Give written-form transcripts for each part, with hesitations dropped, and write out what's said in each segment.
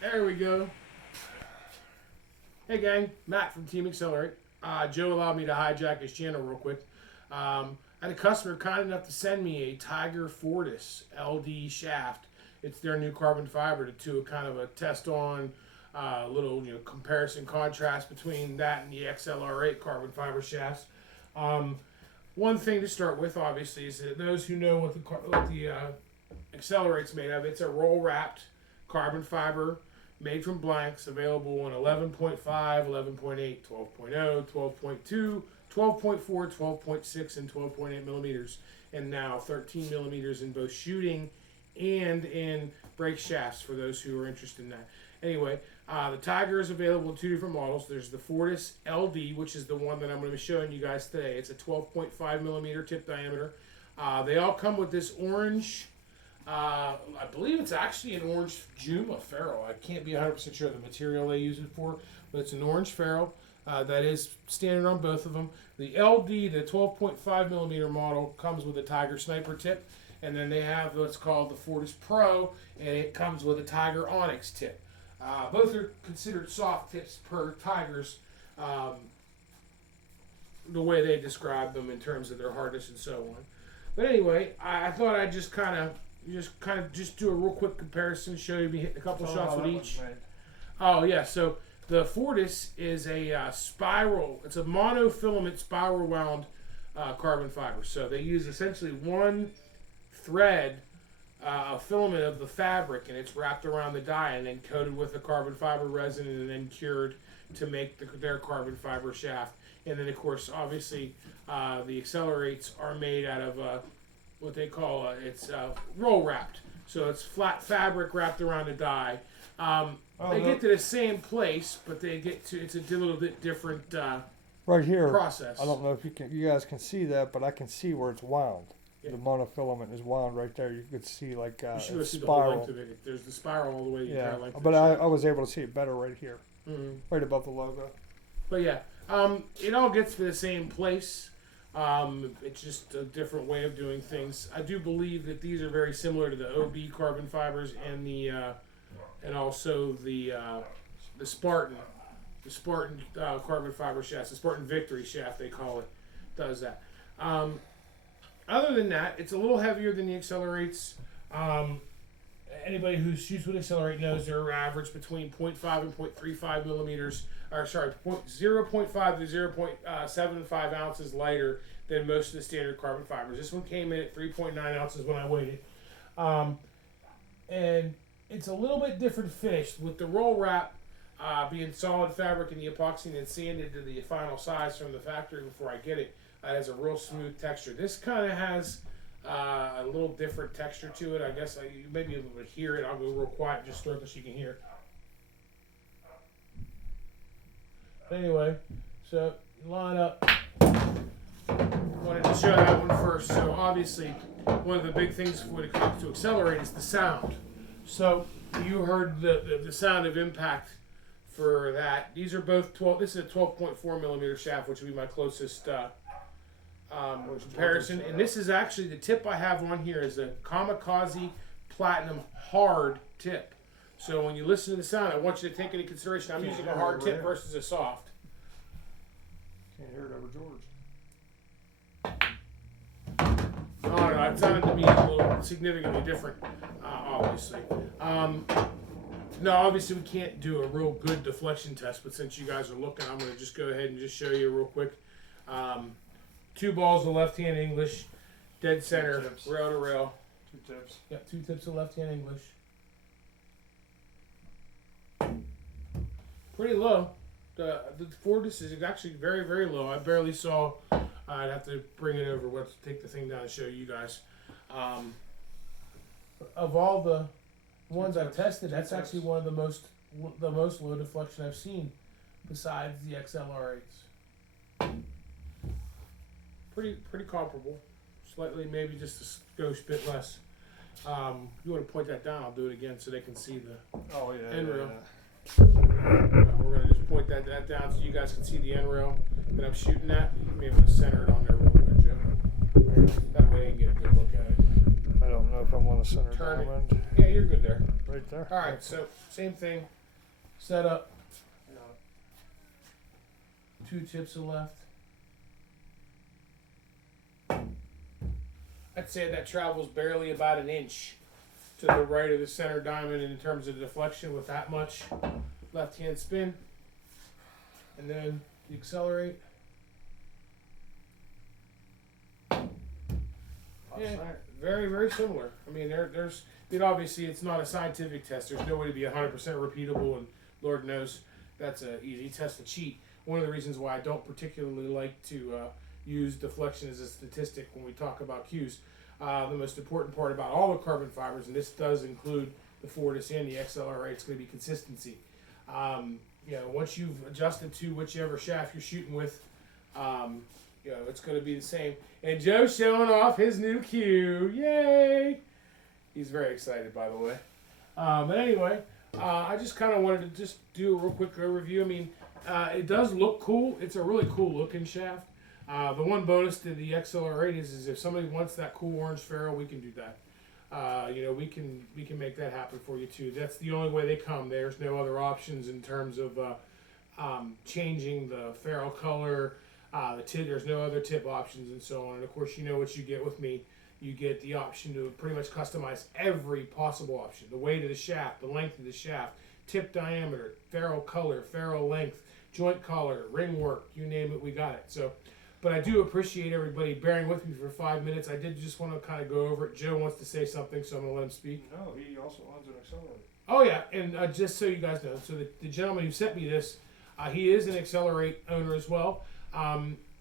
There we go. Hey gang, Matt from Team XLR8. Joe allowed me to hijack his channel real quick. I had a customer kind enough to send me a Tiger Fortis LD shaft. It's their new carbon fiber to do a kind of a test on, little comparison contrast between that and the XLR8 carbon fiber shafts. One thing to start with, obviously, is that those who know what the XLR8's made of, it's a roll wrapped carbon fiber made from blanks, available in 11.5, 11.8, 12.0, 12.2, 12.4, 12.6, and 12.8 millimeters, and now 13 millimeters in both shooting and in brake shafts for those who are interested in that. Anyway, the Tiger is available in two different models. There's the Fortis LD, which is the one that I'm going to be showing you guys today. It's a 12.5 millimeter tip diameter. They all come with this orange, I believe it's actually an orange Juma ferrule. I can't be 100% sure of the material they use it for, but it's an orange ferrule. That is standard on both of them. The LD, the 12.5 millimeter model, comes with a Tiger Sniper tip, and then they have what's called the Fortis Pro, and it comes with a Tiger Onyx tip. Both are considered soft tips per Tigers, the way they describe them in terms of their hardness and so on. But anyway, I thought I'd just kind of do a real quick comparison, show you me hitting a couple shots with each. Oh yeah, so the Fortis is a spiral. It's a monofilament spiral wound carbon fiber. So they use essentially one thread, a filament of the fabric, and it's wrapped around the die and then coated with a carbon fiber resin and then cured to make their carbon fiber shaft. And then of course, obviously, the XLR8s are made out of what they call it's roll wrapped. So it's flat fabric wrapped around a die. They get to the same place, but they get to it's a little bit different right here process. I don't know if you guys can see that, but I can see where it's wound. Yeah. The monofilament is wound right there. You could see like you should see spiral. The whole length of it. There's the spiral all the way. Yeah, length but I was able to see it better right here, right above the logo. But yeah, it all gets to the same place. It's just a different way of doing things. I do believe that these are very similar to the OB carbon fibers and the and also the Spartan, carbon fiber shafts, the Spartan Victory shaft they call it, does that. Other than that, it's a little heavier than the XLR8s. Anybody who shoots with XLR8 knows they're average between 0.5 and 0.35 millimeters, or sorry, 0.5 to 0.75 ounces lighter than most of the standard carbon fibers. This one came in at 3.9 ounces when I weighed it. And it's a little bit different finish with the roll wrap being solid fabric and the epoxy and then sanded to the final size from the factory before I get it. It has a real smooth texture. This kind of has a little different texture to it. I guess you may be able to hear it. I'll go real quiet just so you can hear it. Anyway, so line up. Wanted to show that one first. So obviously, one of the big things when it comes to XLR8 is the sound. So you heard the sound of impact for that. These are both 12. This is a 12.4 millimeter shaft, which would be my closest comparison. And this is actually the tip I have on here is a Kamikaze Platinum hard tip. So when you listen to the sound, I want you to take into consideration I'm using a hard tip versus a soft. Can't hear it over George. No, it sounded to me a little significantly different, obviously. No, obviously we can't do a real good deflection test, but since you guys are looking, I'm going to just go ahead and just show you real quick. 2 balls of left-hand English, dead center, rail to rail. 2 tips. Yep, 2 tips of left-hand English. Pretty low. The Fortis is actually very, very low. I barely saw. I'd have to bring it over. Let's take the thing down and show you guys. Of all the ones I've tested, that's actually one of the most low deflection I've seen, besides the XLR8s. Pretty comparable. Slightly, maybe just a skosh bit less. You want to point that down? I'll do it again so they can see the end rail. We're going to just point that down so you guys can see the end rail that I'm shooting at. You may want to center it on there real quick, Joe. That way you can get a good look at it. I don't know if I'm on a center Turn it. diamond. Yeah, you're good there. Right there. All right, so same thing. Set up. 2 tips are left. I'd say that travels barely about an inch to the right of the center diamond in terms of deflection with that much left-hand spin. And then you accelerate. Yeah, very, very similar. I mean, there's obviously it's not a scientific test. There's no way to be 100% repeatable, and Lord knows that's an easy test to cheat. One of the reasons why I don't particularly like to use deflection as a statistic when we talk cues. The most important part about all the carbon fibers, and this does include the Fortis and the XLR8, it's going to be consistency. Once you've adjusted to whichever shaft you're shooting with, it's going to be the same. And Joe's showing off his new cue. Yay! He's very excited, by the way. But anyway, I just kind of wanted to just do a real quick overview. I mean, it does look cool. It's a really cool looking shaft. The one bonus to the XLR8 is if somebody wants that cool orange ferrule, we can do that. We can make that happen for you too. That's the only way they come. There's no other options in terms of changing the ferrule color. There's no other tip options and so on. And of course, you know what you get with me. You get the option to pretty much customize every possible option. The weight of the shaft, the length of the shaft, tip diameter, ferrule color, ferrule length, joint color, ring work, you name it, we got it. So, but I do appreciate everybody bearing with me for 5 minutes. I did just want to kind of go over it. Joe wants to say something, so I'm going to let him speak. No, he also owns an accelerator. Oh, yeah, and just so you guys know, so the gentleman who sent me this, he is an XLR8 owner as well.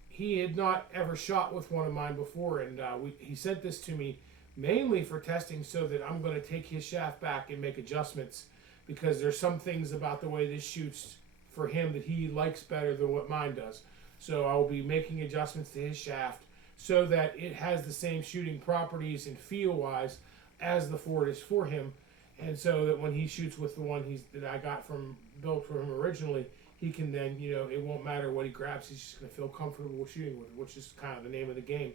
He had not ever shot with one of mine before, and he sent this to me mainly for testing so that I'm going to take his shaft back and make adjustments, because there's some things about the way this shoots for him that he likes better than what mine does. So I will be making adjustments to his shaft so that it has the same shooting properties and feel-wise as the Fortis for him, and so that when he shoots with the one that I got built for him originally, he can then, it won't matter what he grabs, he's just going to feel comfortable shooting with it, which is kind of the name of the game.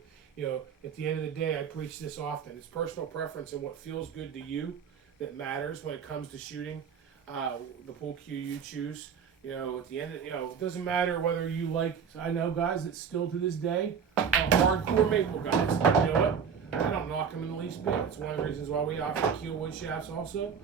At the end of the day, I preach this often. It's personal preference and what feels good to you that matters when it comes to shooting the pool cue you choose. At the end, it doesn't matter whether you like. I know guys that still to this day are hardcore maple guys. You know what? I don't knock them in the least bit. It's one of the reasons why we offer keelwood shafts also.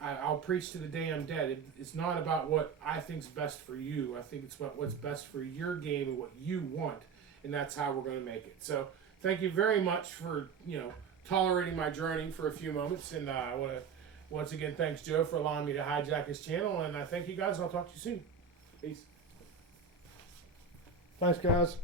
I'll preach to the day I'm dead. It's not about what I think's best for you. I think it's about what's best for your game and what you want, and that's how we're going to make it. So thank you very much for tolerating my journey for a few moments, and I want to once again thanks Joe for allowing me to hijack his channel, and I thank you guys. I'll talk to you soon. Peace. Thanks, guys.